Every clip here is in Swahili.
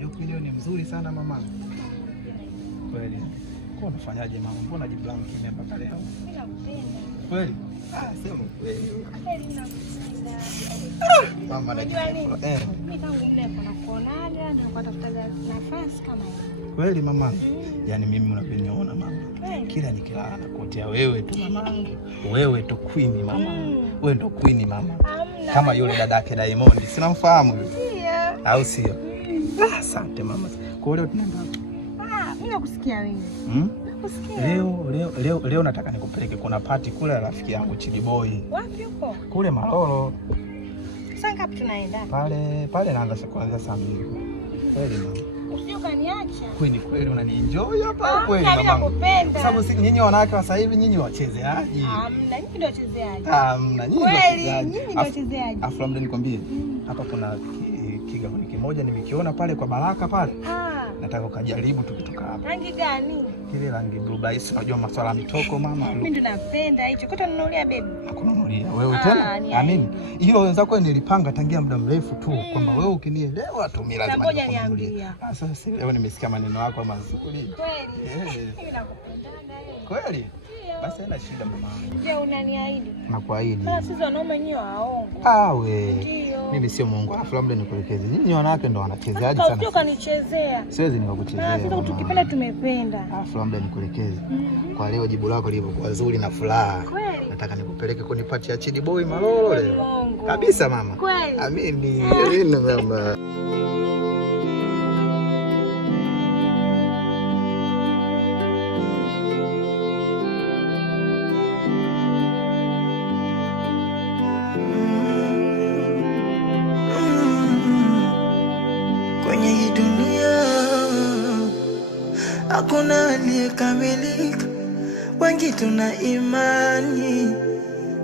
Joko leo ni mzuri sana mama. Kweli. Kwa unafanyaje mama? Mbona jiblank kimya mpaka leo? Mimi nakupenda. Kweli? Sema kweli. Kweli nakupenda. Mama najua mimi tangu mle kuna kuonaga na kutafuta nafasi kama hiyo. Kweli mama. Yaani mimi unapeniona mama. Kila nikilala nakuotea wewe tu mama. Wewe tu queen mama. Wewe ndo queen mama. Kama yule dadake Diamond. Sinamfahamu yule. Ndio. Au sio? Asante mama. Kwa leo tunaenda. Mimi nakusikia wewe. Nakusikia. Leo nataka nikupeleke kuna party kule rafiki yangu Chili Boy. Wapi uko? Kule Malolo. Saa ngapi tunaenda? Pale naanza kuanzia saa 2. Kweli mama. Usije kaniacha. Kweli unanienjoy hapa kweli mama. Mimi nakupenda. Sababu nyinyi wanawake wa sasa hivi nyinyi wachezeaji. Nyinyi ndio wachezeaji. Nyinyi ndio wachezeaji. Afu labda nikwambie hapa kuna kigawani kimoja nimekiona pale kwa Baraka pale. Nataka ukajaribu tukitoka hapa. Rangi gani? Ile rangi blue base, unajua masuala ya mitoko mama. Mimi ndo napenda hicho. Kwa nini unanunulia baby? Nakununulia wewe tena. Amini. Hilo wenzako nilipanga tangia muda mrefu tu kwamba wewe ukinielewa tu mimi lazima nikununulie. Sasa leo nimesikia maneno yako mazuri. Kweli? Mimi nakupenda wewe. Kweli? Basi haina shida mama. Je, unaniahidi? Nakuahidi. Basi sisi wanaume nyinyi waongo. We. Ndio. Mimi sio Mungu. Alafu labda nikuelekeze. Nyinyi wanawake ndo wanachezeaje sana. Sio kanichezea. Siwezi nikakuchezea. Sisi tukipenda tumependa. Alafu labda nikuelekeze. Kwa leo jibu lako lilivyokuwa zuri na furaha. Kweli? Nataka nikupeleke kwenye party ya Chili Boy Malolo leo. Kabisa mama. Kweli? Amini. Mama. Hakuna aliyekamilika, wengi tuna imani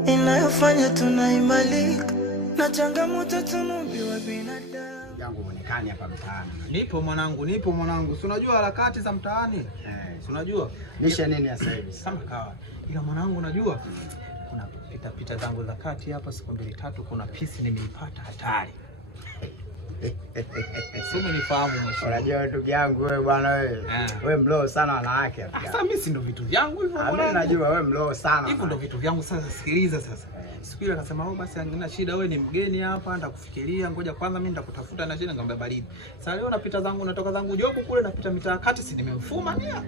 inayofanya tunaimalika na changamoto tumeumbiwa binadamu. Yangu muonekane hapa mtaani. Nipo mwanangu. Si unajua harakati za mtaani? Si unajua? Nisha nini sasa hivi? Kama kawa. Ila mwanangu unajua kuna pita zangu za kati hapa siku 2-3 kuna pisi nimeipata hatari. Sumu nifahamu mwisho. Unajua ndugu yangu wewe bwana wewe. Wewe mloo sana wanawake hapa. Sasa mimi si ndo vitu vyangu hivyo mwanangu. Mimi najua wewe mloo sana. Hivyo ndo vitu vyangu sasa sikiliza sasa. Siku ile akasema basi angina shida wewe ni mgeni hapa nitakufikiria ngoja kwanza mimi nitakutafuta na shida ngambia baridi. Sasa leo napita zangu natoka zangu Joko kule napita mitaa kati si nimemfuma nia.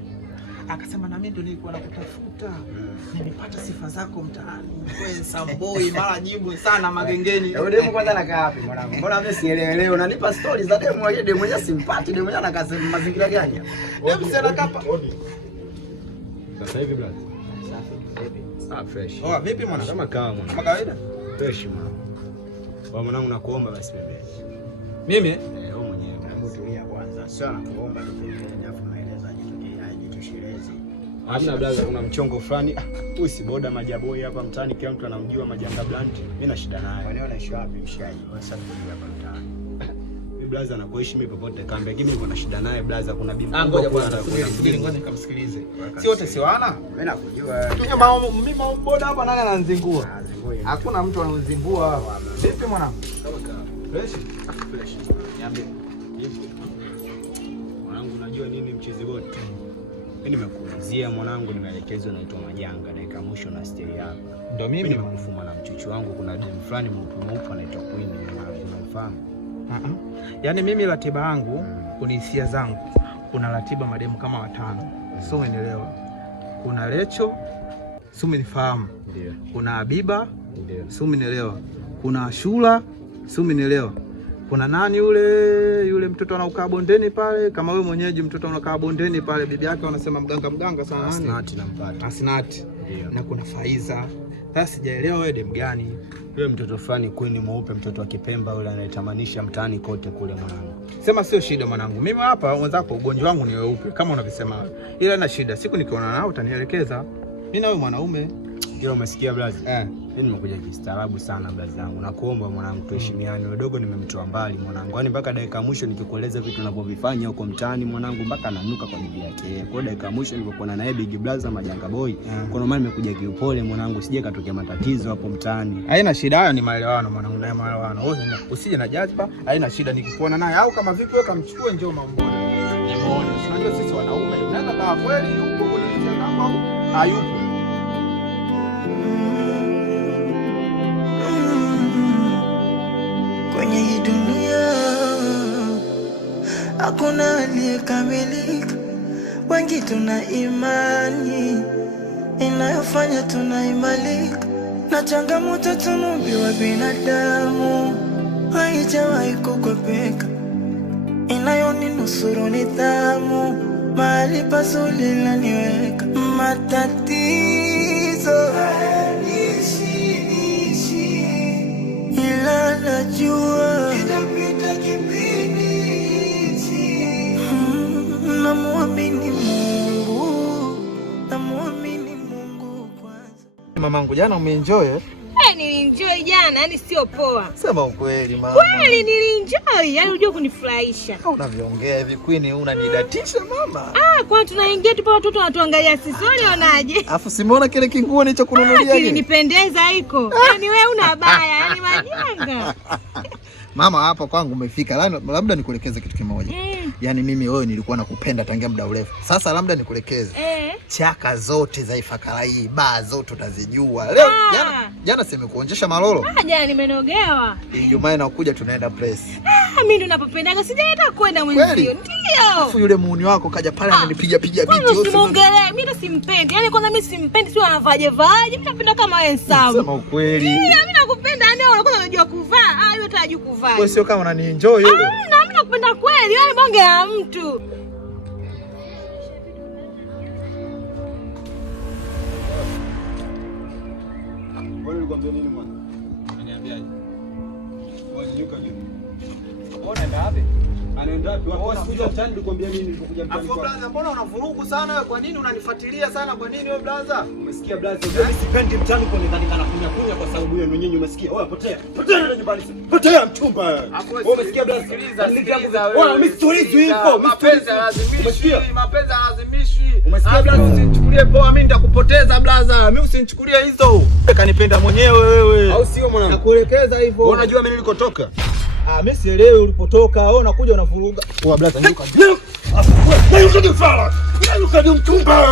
Akasema na mimi ndo nilikuwa nakutafuta. Nimepata sifa zako mtaani. Wewe Samboy mara jibu sana magengeni. Demu kwanza anakaa wapi mwanangu? Mbona mimi sielewi leo unanipa stories za demu mwenyewe, demu mwenyewe simpati, demu mwenyewe anakaa mazingira gani hapa? Demu sana kapa. Sasa hivi brother. Safi, fresh. Vipi mwanangu? Kama kawa mwanangu. Kama kawaida? Fresh mwanangu. Kwa mwanangu nakuomba basi mimi. Wewe mwenyewe. Hebu tulia kwanza. Sio nakuomba tu pembeni afu maelezo ajitosheleze. Hamna brother, kuna mchongo fulani. Huyu si boda Majaboi hapa mtaani, kila mtu anamjua Majanga Blunt. Mimi na shida naye. Kwani unaishi wapi mshaji? Sasa tulia hapa mtaani. Mimi brother anakoishi mimi popote kambi. Lakini niko na shida naye brother, kuna bibi. Ngoja kwanza subiri ngoja nikamsikilize. Si wote si wana? Mimi nakujua. Mimi boda hapa nani ananizingua? Hakuna mtu ananizingua. Vipi mwanangu? Kama kawa. Fresh. Niambie. Mwanangu unajua nini mchezi wote? Mimi nimekuulizia mwanangu, nimeelekezwa naitwa Majanga, dakika mwisho na stay hapa. Ndio mimi nimekufuma na mchuchu wangu, kuna demu fulani mweupe anaitwa Queen, unamfahamu? Yaani mimi ratiba yangu, kuna hisia zangu. Kuna ratiba mademu kama 5. Sio umeelewa? Kuna Lecho, sio umenifahamu? Ndio. Kuna Habiba, ndio. Sio umenielewa? Kuna Ashura, sio umenielewa? Kuna nani yule mtoto anaokaa bondeni pale, kama wewe mwenyeji mtoto anaokaa bondeni pale, bibi yake wanasema mganga sana nani? Asnati nampata. Asnati. Ndio. Na kuna Faiza. Sasa sijaelewa wewe demu gani? Yule mtoto fulani Queen mweupe, mtoto wa Kipemba yule anayetamanisha mtaani kote kule mwanangu. Sema sio shida mwanangu. Mimi hapa wenzako ugonjwa wangu ni weupe kama unavyosema. Ila na shida. Siku nikiona nao utanielekeza. Mimi na wewe mwanaume. Ndio umesikia brother? Mimi nimekuja kistaarabu sana blaza yangu. Nakuomba mwanangu tuheshimiane. Wewe dogo nimemtoa mbali mwanangu. Yaani mpaka dakika mwisho nikikueleza vitu ninavyovifanya huko mtaani mwanangu mpaka nanuka kwa bibi yake. Kwa dakika mwisho nilipokuwa na yeye Big Blaza Majanga Boy. Kwa maana nimekuja kiupole mwanangu, sije katokea matatizo hapo mtaani. Haina shida, hayo ni maelewano mwanangu, na maelewano. Wewe usije na jazba, haina shida nikikuona naye au kama vipi wewe kamchukue njoo mamuone. Nimuone. Unajua sisi wanaume, unaweza kaa kweli yuko kwenye namba au hayupo. Kwenye hii dunia hakuna aliyekamilika, wengi tuna imani inayofanya tunaimalika, na changamoto tumeumbiwa binadamu, haijawahi kukwepeka, inayoninusuru nidhamu, mahali pazuri laniweka. Matatizo ila najua itapita kipindi hichi. Namuamini Mungu kwanza. Mamangu jana umeenjoy? Nilienjoy jana, yani sio poa. Sema ukweli mama. Kweli nilienjoy, yani unajua kunifurahisha. Unavyoongea hivi Queen unanidatisha mama. Kwa tunaingia tu watoto wanatuangalia sisi, unaonaje? Alafu simuona kile kinguo nilichokununulia nini? Kilinipendeza iko. Yaani wewe una baya, yani Majanga. Mama hapa kwangu umefika. Labda nikuelekeze kitu kimoja. Yaani mimi wewe nilikuwa nakupenda tangia muda mrefu. Sasa labda nikuelekeze. Chaka zote za Ifakara hii, baa zote utazijua. Leo jana simekuonjesha malolo. Jana nimenogewa. Ijumaa inakuja tunaenda press. Mimi ndo napopendaga, sijaenda kwenda mwenzio. Ndio. Alafu yule muuni wako kaja pale ananipiga biti yote. Usimuongelee, mimi ndo simpendi. Yaani kwanza mimi simpendi, sio anavaje. Mimi napenda kama wewe sawa. Sema ukweli. Mimi nakupenda, yani wewe unakuwa unajua kuvaa. Yeye hata hajui kuvaa. Wewe sio kama unanienjoy yule. Na mimi nakupenda kweli, wewe bonge la mtu. Wewe ulikwambia nini mwana? Ananiambiaje? Wanyuka juu. Unaenda wapi? Anaenda wapi? Wapi kuja mtaani nilikwambia nini nilipokuja mtaani? Afu blaza, mbona unavurugu sana wewe? Kwa nini unanifuatilia sana? Kwa nini wewe blaza? Umesikia blaza? Mimi sipendi mtaani kuonekana kunya kwa sababu yenu nyinyi umesikia? Wewe potea. Potea na nyumbani. Potea mchumba. Wewe umesikia blaza? Sikiliza wewe. Wewe msitulizi hivyo. Mapenzi lazimishi. Mapenzi lazimishi. Umesikia blaza? Usinichukulie poa, mimi nitakupoteza blaza. Mimi usinichukulie hizo. Kanipenda mwenyewe wewe. Au sio mwanangu? Nakuelekeza hivyo. Wewe unajua mimi nilikotoka? Mimi sielewi ulipotoka. Wewe unakuja unavuruga. Kwa blaza nyuka. Nyuka ndio mchumba.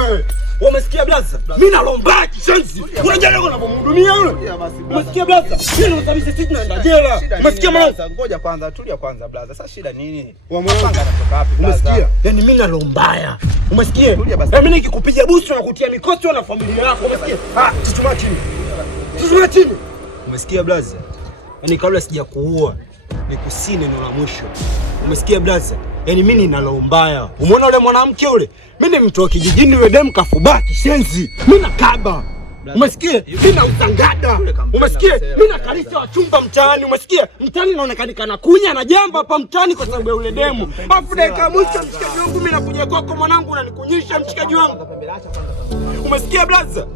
Umesikia blaza? Mimi nalomba kishenzi. Unajua leo unapomhudumia yule? Umesikia blaza? Mimi nasababisha sisi tunaenda jela. Umesikia mwanangu? Ngoja kwanza, tulia kwanza blaza. Sasa shida nini? Panga anatoka wapi blaza? Umesikia? Yaani mimi nalombaya. Umesikia? Mimi nikikupiga busu na kutia mikosi na familia yako. Umesikia? Tuchuma chini. Tuchuma chini. Umesikia blaza? Yaani kabla sijakuua nikusine neno la mwisho. Umesikia blaza? Yaani mimi ninalombaya. Umeona yule mwanamke yule? Mimi ni mtu wa kijijini, yule demu kafubaa kishenzi. Mimi nakaba. Umesikia? Mimi na usangada. Umesikia? Mimi nakalisa wachumba mtaani. Umesikia? Mtaani inaonekana na kunya na jamba hapa mtaani kwa sababu ya yule demu. Afu dakika mwisho mshikaji wangu mimi nakuja kwako mwanangu unanikunyisha mshikaji wangu. Umesikia blaza?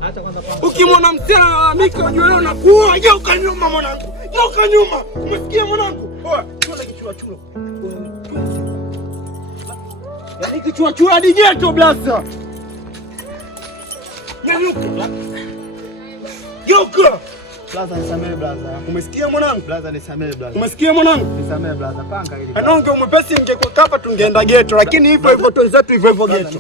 Ukimwona msichana analalamika unajua leo nakuua. Geuka nyuma mwanangu. Geuka nyuma. Umesikia mwanangu? Oa, tuone kichwa chulo. Yaani kichwa chulo hadi geto blaza. Nyanyuka. Geuka. Blaza nisamee blaza. Umesikia mwanangu? Blaza nisamee blaza. Umesikia mwanangu? Nisamee blaza. Panga ili. Anonge umepesi ingekuwa hapa tungeenda geto lakini hivyo hivyo tu zetu hivyo hivyo geto.